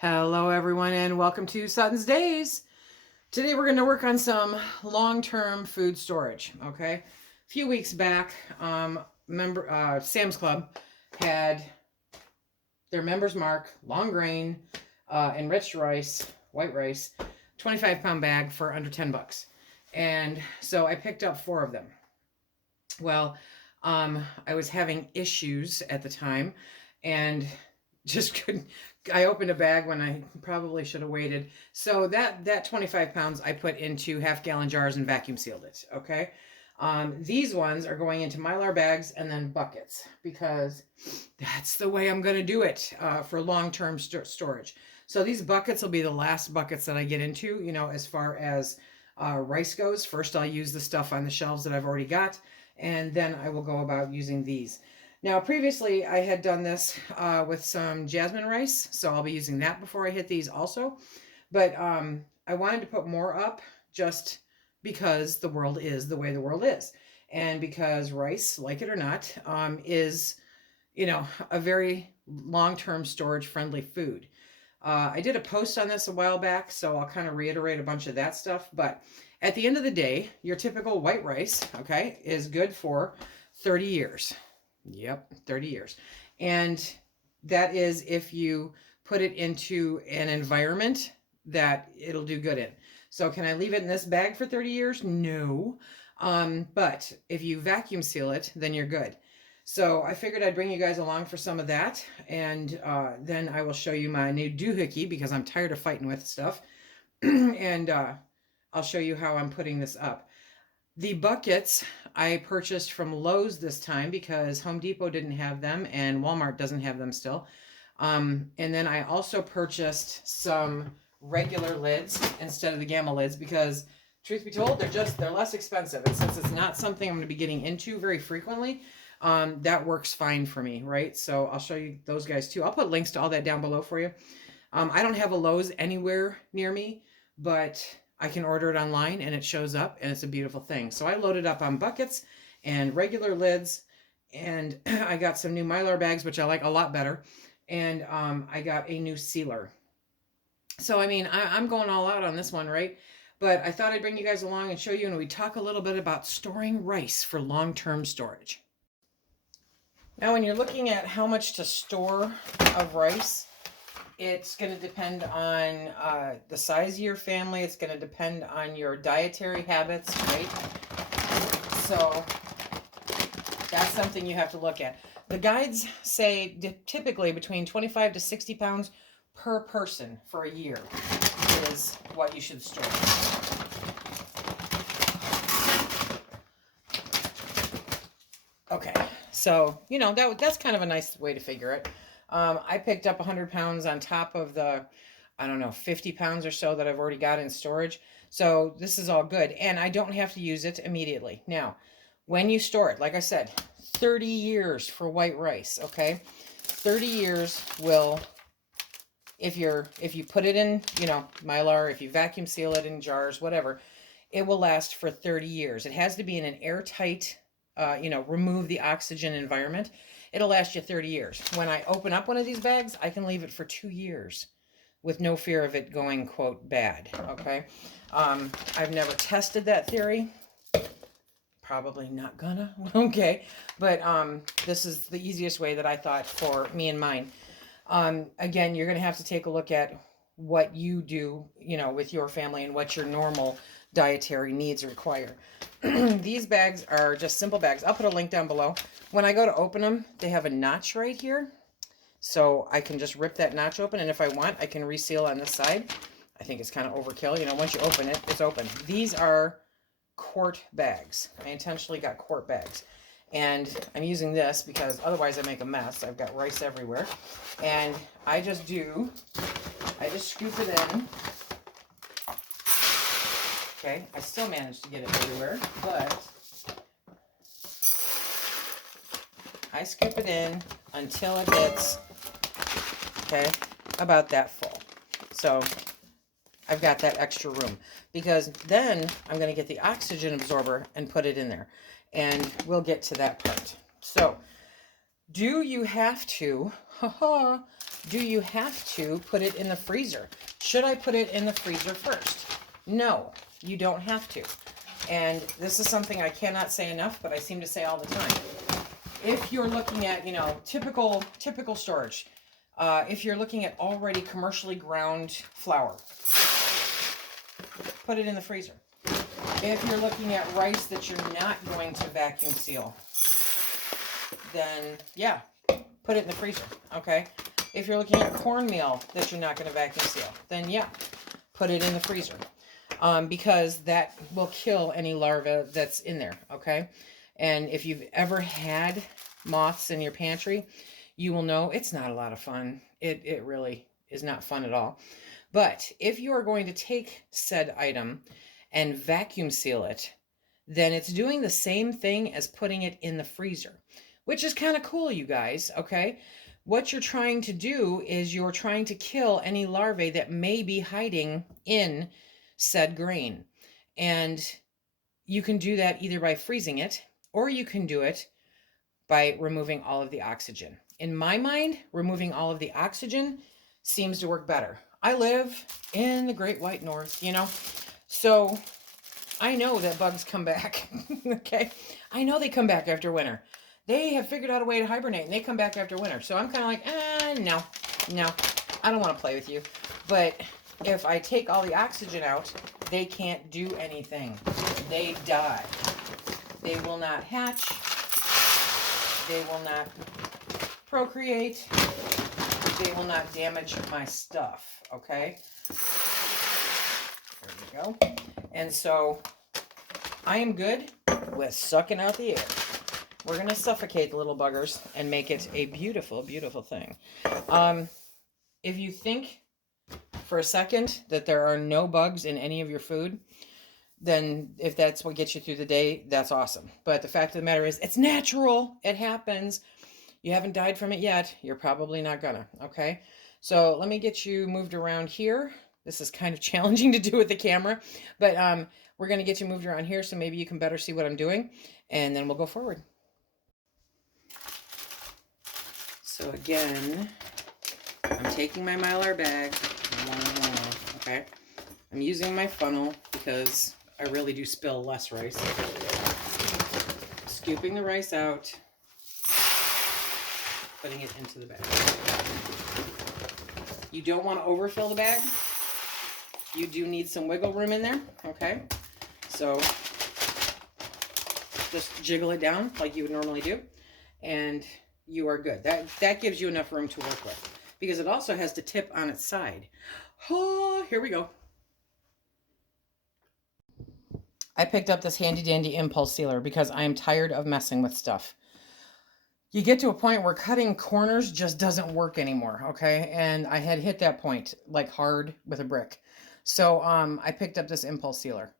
Hello everyone and welcome to SuttonsDaze. Today we're going to work on some long-term food storage, okay? A few weeks back, Sam's Club had their Members Mark, long grain, enriched rice, white rice, 25-pound bag for under 10 bucks. And so I picked up 4 of them. Well, I was having issues at the time and just couldn't. I opened a bag when I probably should have waited. So that 25 pounds I put into half-gallon jars and vacuum sealed it, okay? These ones are going into Mylar bags and then buckets because that's the way I'm going to do it for long-term storage. So these buckets will be the last buckets that I get into, you know, as far as rice goes. First, I'll use the stuff on the shelves that I've already got, and then I will go about using these. Now, previously, I had done this with some jasmine rice, so I'll be using that before I hit these also. But I wanted to put more up just because the world is the way the world is. And because rice, like it or not, is, you know, a very long-term storage-friendly food. I did a post on this a while back, so I'll kind of reiterate a bunch of that stuff. But at the end of the day, your typical white rice, okay, is good for 30 years. Yep, 30 years. And that is if you put it into an environment that it'll do good in. So can I leave it in this bag for 30 years? No. But if you vacuum seal it, then you're good. So I figured I'd bring you guys along for some of that. And then I will show you my new doohickey because I'm tired of fighting with stuff. And I'll show you how I'm putting this up. The buckets I purchased from Lowe's this time because Home Depot didn't have them and Walmart doesn't have them still. And then I also purchased some regular lids instead of the Gamma lids because, truth be told, they're less expensive. And since it's not something I'm going to be getting into very frequently, that works fine for me, right? So I'll show you those guys too. I'll put links to all that down below for you. I don't have a Lowe's anywhere near me, but I can order it online and it shows up and it's a beautiful thing. So I loaded up on buckets and regular lids, and I got some new Mylar bags, which I like a lot better. And I got a new sealer. So, I mean, I'm going all out on this one, right? But I thought I'd bring you guys along and show you, and we talk a little bit about storing rice for long-term storage. Now, when you're looking at how much to store of rice, it's going to depend on the size of your family. It's going to depend on your dietary habits, right? So that's something you have to look at. The guides say typically between 25 to 60 pounds per person for a year is what you should store. Okay, so, you know, that's kind of a nice way to figure it. I picked up 100 pounds on top of the, I don't know, 50 pounds or so that I've already got in storage. So this is all good. And I don't have to use it immediately. Now, when you store it, like I said, 30 years for white rice, okay? 30 years will, if you put it in, you know, Mylar, if you vacuum seal it in jars, whatever, it will last for 30 years. It has to be in an airtight, you know, remove the oxygen environment. It'll last you 30 years. When I open up one of these bags, I can leave it for 2 years with no fear of it going, quote, bad, okay? I've never tested that theory. Probably not gonna, okay? But this is the easiest way that I thought for me and mine. Again, you're gonna have to take a look at what you do, you know, with your family and what your normal dietary needs require. These bags are just simple bags. I'll put a link down below. When I go to open them, they have a notch right here. So I can just rip that notch open, and if I want, I can reseal on this side. I think it's kind of overkill. You know, once you open it, it's open. These are quart bags. I intentionally got quart bags. And I'm using this because otherwise I make a mess. I've got rice everywhere. And I just scoop it in. Okay, I still managed to get it everywhere, but I scoop it in until it hits, okay, about that full. So I've got that extra room because then I'm going to get the oxygen absorber and put it in there. And we'll get to that part. So do you have to Do you have to put it in the freezer? Should I put it in the freezer first? No, you don't have to. And this is something I cannot say enough, but I seem to say all the time. If you're looking at, you know, typical storage, if you're looking at already commercially ground flour, put it in the freezer. If you're looking at rice that you're not going to vacuum seal, then yeah, put it in the freezer, okay? If you're looking at cornmeal that you're not going to vacuum seal, then yeah, put it in the freezer. Because that will kill any larva that's in there, okay? And if you've ever had moths in your pantry, you will know it's not a lot of fun. It really is not fun at all. But if you are going to take said item and vacuum seal it, then it's doing the same thing as putting it in the freezer, which is kind of cool, you guys, okay? What you're trying to do is you're trying to kill any larvae that may be hiding in said grain. And you can do that either by freezing it, or you can do it by removing all of the oxygen. In my mind, removing all of the oxygen seems to work better. I live in the Great White North, you know, so I know that bugs come back, okay? I know they come back after winter. They have figured out a way to hibernate, and they come back after winter. So I'm kind of like, no, I don't want to play with you. But if I take all the oxygen out, they can't do anything. They die. They will not hatch. They will not procreate. They will not damage my stuff, okay? There we go. And so I am good with sucking out the air. We're going to suffocate the little buggers and make it a beautiful, beautiful thing. If you think for a second that there are no bugs in any of your food, then if that's what gets you through the day, that's awesome. But the fact of the matter is, it's natural. It happens. You haven't died from it yet. You're probably not gonna, okay? So let me get you moved around here. This is kind of challenging to do with the camera, but we're going to get you moved around here so maybe you can better see what I'm doing, and then we'll go forward. So again, I'm taking my Mylar bag, okay? I'm using my funnel because I really do spill less rice. Scooping the rice out, putting it into the bag. You don't want to overfill the bag. You do need some wiggle room in there, okay? So just jiggle it down like you would normally do, and you are good. That gives you enough room to work with, because it also has the tip on its side. Oh, here we go. I picked up this handy dandy impulse sealer because I am tired of messing with stuff. You get to a point where cutting corners just doesn't work anymore, okay? And I had hit that point like hard with a brick. So I picked up this impulse sealer.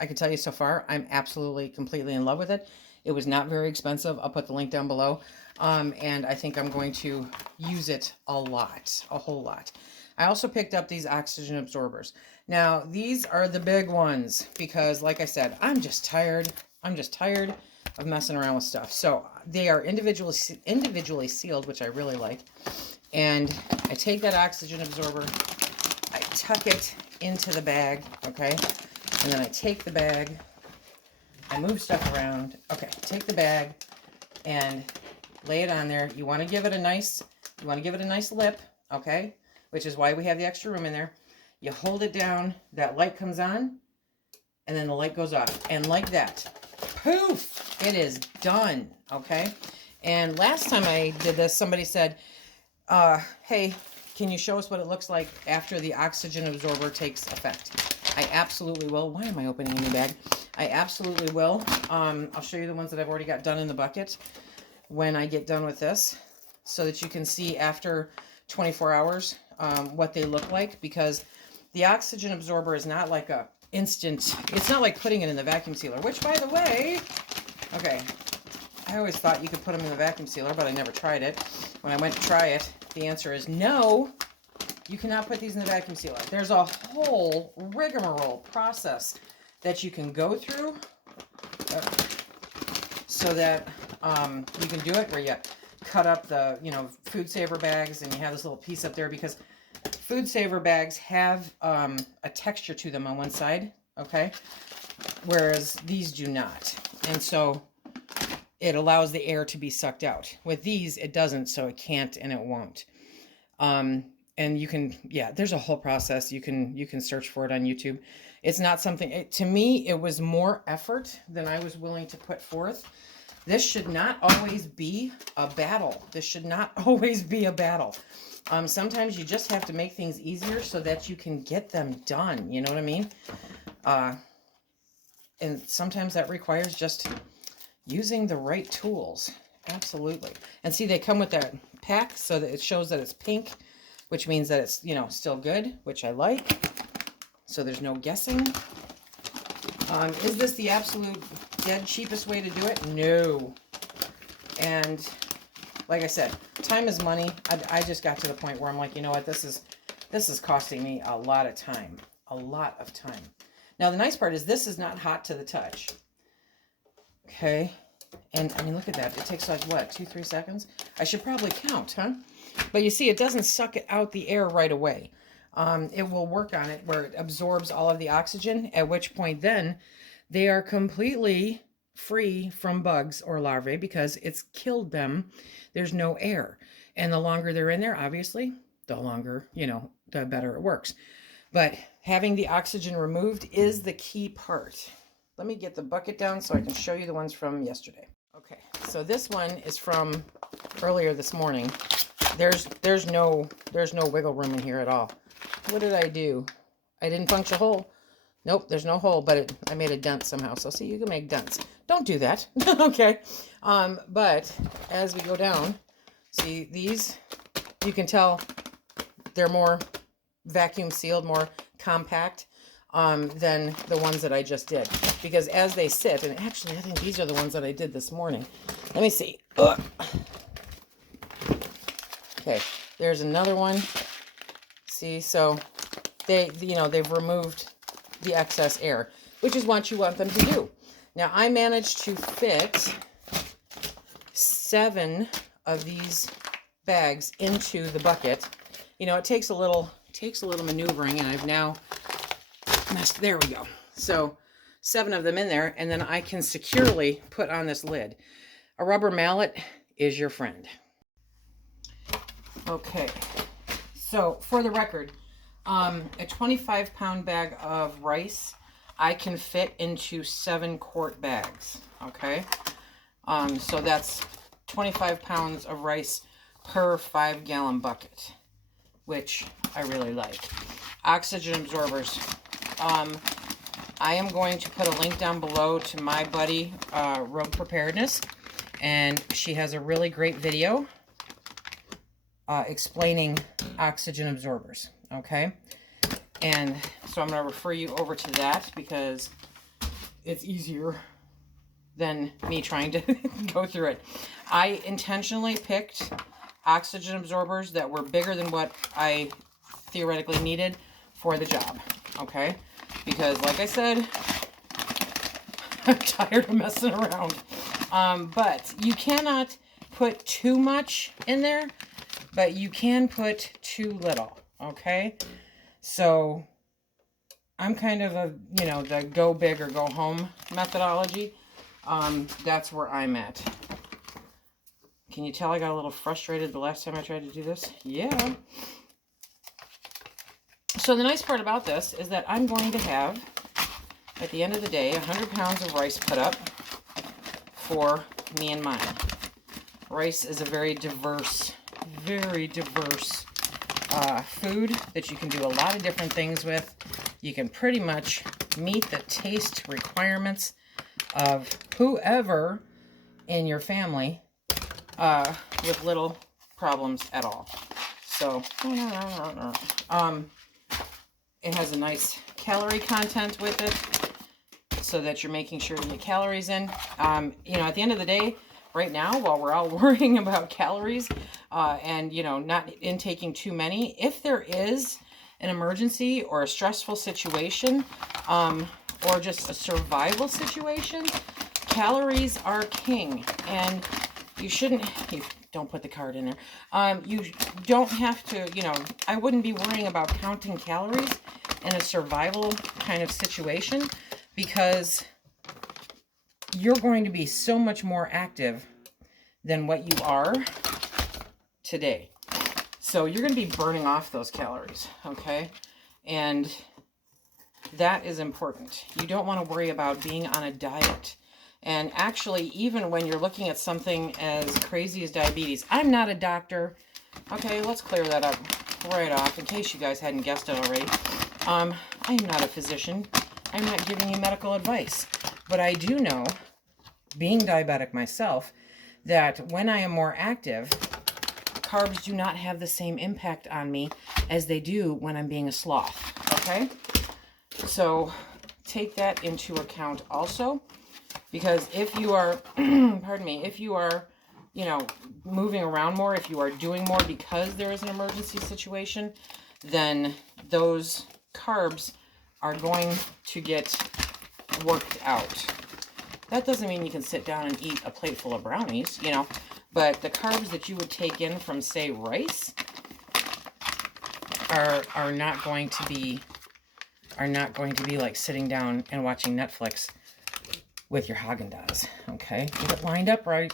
I can tell you so far, I'm absolutely, completely in love with it. It was not very expensive. I'll put the link down below. And I think I'm going to use it a lot, a whole lot. I also picked up these oxygen absorbers. Now, these are the big ones because, like I said, I'm just tired. I'm just tired of messing around with stuff. So they are individually sealed, which I really like. And I take that oxygen absorber, I tuck it into the bag, okay? And then I take the bag, I move stuff around. Okay, take the bag and lay it on there. You want to give it a nice lip, okay? Which is why we have the extra room in there. You hold it down, that light comes on, and then the light goes off. And like that, poof, it is done, okay? And last time I did this, somebody said, hey, can you show us what it looks like after the oxygen absorber takes effect? I absolutely will. Why am I opening a new bag? I absolutely will. I'll show you the ones that I've already got done in the bucket when I get done with this, so that you can see after 24 hours what they look like, because the oxygen absorber is not like a instant, it's not like putting it in the vacuum sealer, which, by the way, okay, I always thought you could put them in the vacuum sealer, but I never tried it. When I went to try it, the answer is no, you cannot put these in the vacuum sealer. There's a whole rigmarole process that you can go through so that you can do it where you cut up the, you know, food saver bags and you have this little piece up there, because food saver bags have a texture to them on one side, okay? Whereas these do not. And so it allows the air to be sucked out. With these, it doesn't, so it can't and it won't. And you can, yeah, there's a whole process. You can search for it on YouTube. It's not something, to me, it was more effort than I was willing to put forth. This should not always be a battle. This should not always be a battle. Sometimes you just have to make things easier so that you can get them done. You know what I mean? And sometimes that requires just using the right tools. Absolutely. And see, they come with that pack so that it shows that it's pink, which means that it's, you know, still good, which I like. So there's no guessing. Is this the absolute dead cheapest way to do it? No. And like I said, time is money. I just got to the point where I'm like, you know what, this is costing me a lot of time. A lot of time. Now, the nice part is this is not hot to the touch. Okay. And I mean, look at that. It takes like what, 2-3 seconds? I should probably count, huh? But you see, it doesn't suck it out the air right away. It will work on it where it absorbs all of the oxygen, at which point then they are completely free from bugs or larvae because it's killed them. There's no air. And the longer they're in there, obviously, the longer, you know, the better it works. But having the oxygen removed is the key part. Let me get the bucket down so I can show you the ones from yesterday. Okay, so this one is from earlier this morning. There's no wiggle room in here at all. What did I do? I didn't punch a hole. Nope, there's no hole, but I made a dent somehow. So see, you can make dents. Don't do that. Okay. But as we go down, see these, you can tell they're more vacuum sealed, more compact than the ones that I just did. Because as they sit, and actually I think these are the ones that I did this morning. Let me see. Ugh. Okay, there's another one. See, so they've removed the excess air, which is what you want them to do. Now I managed to fit 7 of these bags into the bucket. You know, it takes a little maneuvering, and I've now messed. There we go. So 7 of them in there, and then I can securely put on this lid. A rubber mallet is your friend. Okay, so for the record, a 25-pound bag of rice I can fit into 7-quart bags, okay? So that's 25 pounds of rice per 5-gallon bucket, which I really like. Oxygen absorbers. I am going to put a link down below to my buddy, Rogue Preparedness, and she has a really great video explaining oxygen absorbers, okay? And so I'm going to refer you over to that because it's easier than me trying to go through it. I intentionally picked oxygen absorbers that were bigger than what I theoretically needed for the job, okay? Because like I said, I'm tired of messing around. But you cannot put too much in there, but you can put too little, okay? So I'm kind of a, you know, the go big or go home methodology. That's where I'm at. Can you tell I got a little frustrated the last time I tried to do this? Yeah. So the nice part about this is that I'm going to have, at the end of the day, 100 pounds of rice put up for me and mine. Rice is a very diverse food that you can do a lot of different things with. You can pretty much meet the taste requirements of whoever in your family with little problems at all. So, it has a nice calorie content with it so that you're making sure you get calories in. You know, at the end of the day, right now, while we're all worrying about calories and, you know, not intaking too many, if there is an emergency or a stressful situation or just a survival situation, calories are king. And you shouldn't, don't put the card in there. You don't have to, you know, I wouldn't be worrying about counting calories in a survival kind of situation, because you're going to be so much more active than what you are today. So you're going to be burning off those calories, okay? And that is important. You don't want to worry about being on a diet. And actually, even when you're looking at something as crazy as diabetes, I'm not a doctor. Okay, let's clear that up right off in case you guys hadn't guessed it already. I am not a physician. I'm not giving you medical advice. But I do know, being diabetic myself, that when I am more active, carbs do not have the same impact on me as they do when I'm being a sloth, okay? So take that into account also, because if you are, pardon me, if you are, you know, moving around more, if you are doing more because there is an emergency situation, then those carbs are going to get worked out. That doesn't mean you can sit down and eat a plate full of brownies, you know, but the carbs that you would take in from, say, rice are not going to be like sitting down and watching Netflix with your Haagen-Dazs, okay? Get it lined up right.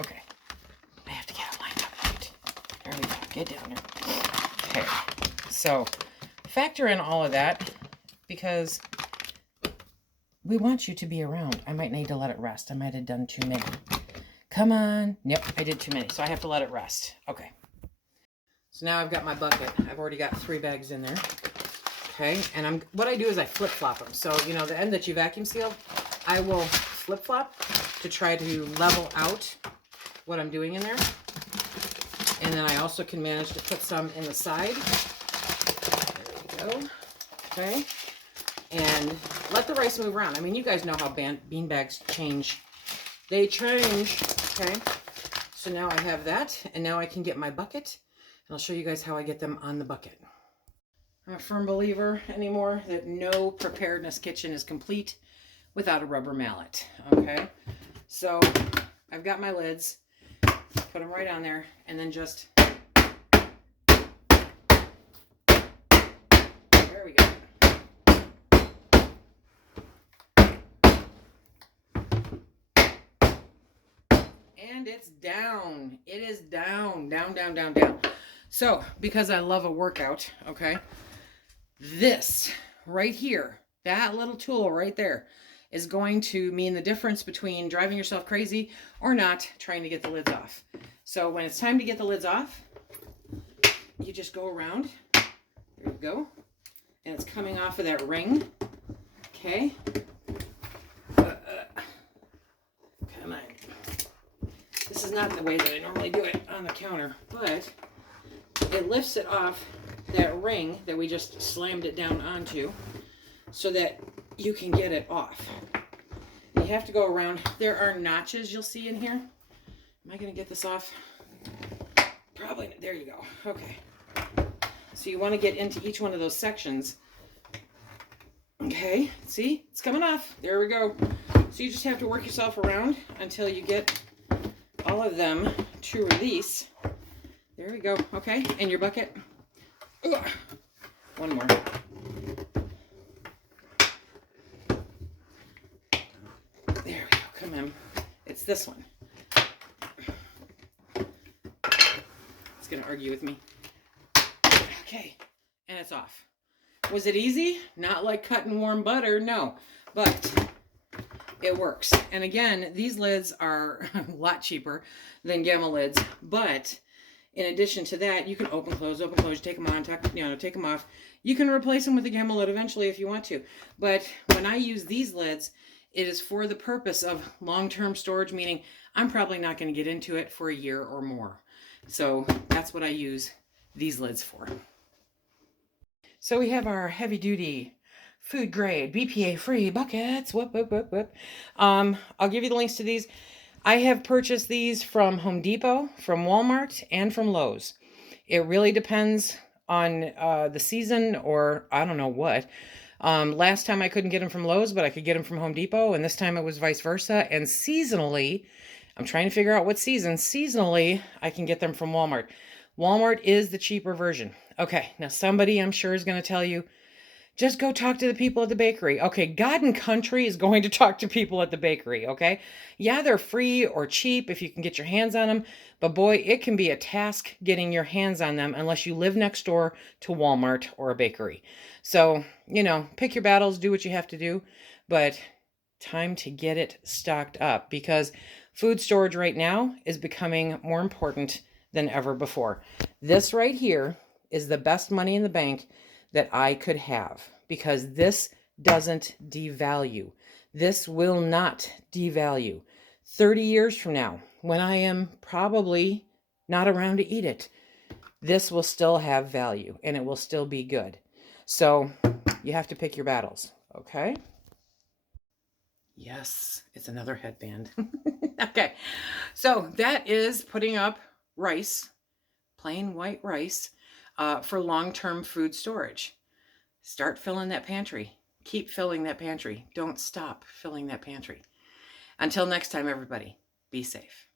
Okay. I have to get it lined up right. There we go. Get down there. Okay. So factor in all of that, because we want you to be around. I might need to let it rest. I might have done too many. Come on. Yep, I did too many, so I have to let it rest. Okay. So now I've got my bucket. I've already got 3 bags in there. Okay, and what I do is I flip-flop them. So, you know, the end that you vacuum sealed, I will flip-flop to try to level out what I'm doing in there. And then I also can manage to put some in the side. There we go. Okay. And let the rice move around. I mean, you guys know how bean bags change. They change, okay? So now I have that, and now I can get my bucket, and I'll show you guys how I get them on the bucket. I'm a firm believer anymore that no preparedness kitchen is complete without a rubber mallet, okay? So I've got my lids, put them right on there, and then just, there we go. And it's down. It is down, down, down, down, down. So, because I love a workout, okay, this right here, that little tool right there, is going to mean the difference between driving yourself crazy or not trying to get the lids off. So when it's time to get the lids off, you just go around. There you go. And it's coming off of that ring. Okay. Come on. This is not the way that I normally do it on the counter, but it lifts it off that ring that we just slammed it down onto so that you can get it off. You have to go around. There are notches you'll see in here. Am I going to get this off? Probably. There you go. Okay. So you want to get into each one of those sections. Okay. See? It's coming off. There we go. So you just have to work yourself around until you get all of them to release. There we go. Okay. And your bucket. Ugh. One more. There we go. Come on. It's this one. It's going to argue with me. Okay. And it's off. Was it easy? Not like cutting warm butter. No. But it works. And again, these lids are a lot cheaper than Gamma lids. But in addition to that, you can open, close, take them on, take them off. You can replace them with a Gamma lid eventually if you want to. But when I use these lids, it is for the purpose of long-term storage, meaning I'm probably not going to get into it for a year or more. So that's what I use these lids for. So we have our heavy-duty food grade BPA-free buckets. Whoop, whoop, whoop, whoop. I'll give you the links to these. I have purchased these from Home Depot, from Walmart, and from Lowe's. It really depends on the season or I don't know what. Last time I couldn't get them from Lowe's, but I could get them from Home Depot, and this time it was vice versa. And seasonally, I'm trying to figure out what season. Seasonally, I can get them from Walmart. Walmart is the cheaper version. Okay, now somebody I'm sure is going to tell you, just go talk to the people at the bakery. Okay, God and country is going to talk to people at the bakery, okay? Yeah, they're free or cheap if you can get your hands on them, but boy, it can be a task getting your hands on them unless you live next door to Walmart or a bakery. So, pick your battles, do what you have to do, but time to get it stocked up because food storage right now is becoming more important than ever before. This right here is the best money in the bank that I could have because this doesn't devalue. This will not devalue. 30 years from now, when I am probably not around to eat it, this will still have value and it will still be good. So you have to pick your battles, okay? Yes, it's another headband. Okay, so that is putting up rice, plain white rice, for long-term food storage. Start filling that pantry. Keep filling that pantry. Don't stop filling that pantry. Until next time, everybody, be safe.